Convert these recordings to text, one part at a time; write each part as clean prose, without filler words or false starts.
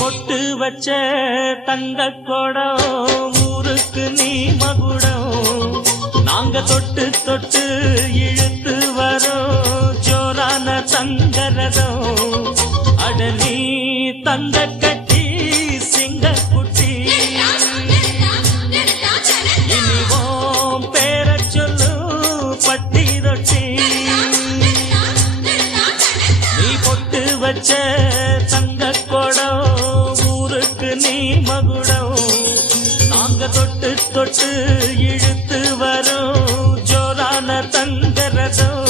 பொட்டு வச்ச தங்க கொடம் ஊருக்கு நீ மகுடம் நாங்க தொட்டு தொட்டு இழுத்து வரோம் ஜோரான தங்கரதம் அட நீ தங்க கட்டி சிங்க குட்டி இனிவோம் பேர சொல்லு பட்டி ரொட்டி நீ பொட்டு வச்ச தங்க கொடம் ஊருக்கு நீ மகுடம் நாங்க தொட்டு தொட்டு இழுத்து வரோம் ஜோரான தங்கரதம்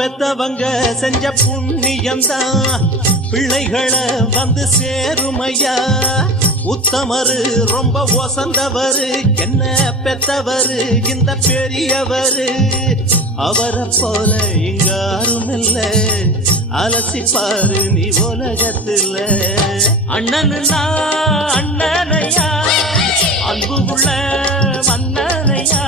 பெத்தவங்க செஞ்ச புண்ணியம்தான் பிள்ளைகளை வந்து சேருமையா உத்தமரு ரொம்ப ஒசந்தவரு என்ன பெத்தவரு இந்த பெரியவரு அவரை போல இங்க யாரும் இல்ல அலசிப்பாரு நீ உலகத்துல அண்ணனுனா அண்ணனையா அன்பு உள்ள மன்னனையா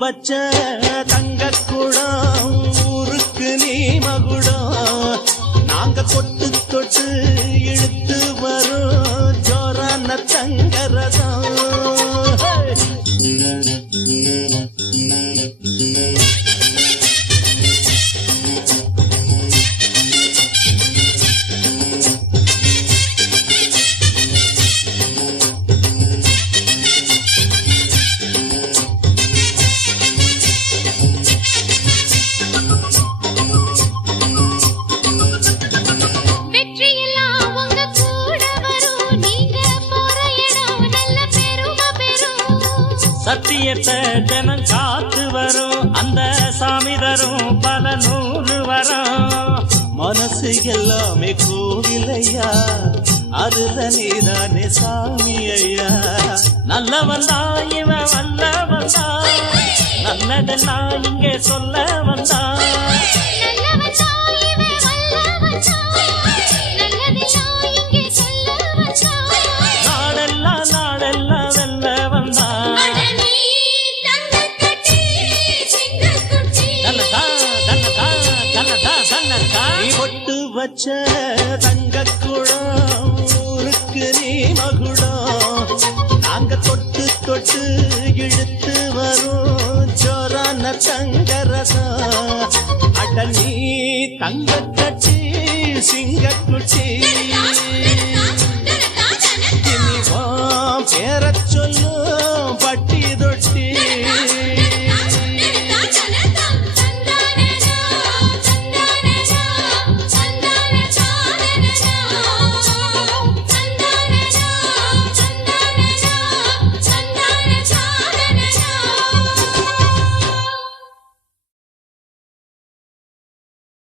வச்ச தங்க குடம் ஊருக்கு நீ மகுடம் நாங்க தொட்டு தொட்டு இழுத்து வரும் ஜோரான தங்கரதம் சத்தியத்தை தினம் காத்து வரும் அந்த சாமி தரும் பல நூறு வரும் மனசு எல்லாமே கோவிலையா அதுல நீதானே சாமி ஐயா நல்லவன் தான் இவன் வல்லவன் தான் நல்லதெல்லாம் இங்கே சொல்ல வந்தான் நாடெல்லாம் நாடெல்லாம் வெல்ல வந்தான் வச்ச தங்க குடம் ஊருக்கு நீ மகுடம் நாங்க தொட்டு தொட்டு இழுத்து வரும் ஜோரான தங்கரதம் அட நீ தங்க கட்சி சிங்க குச்சி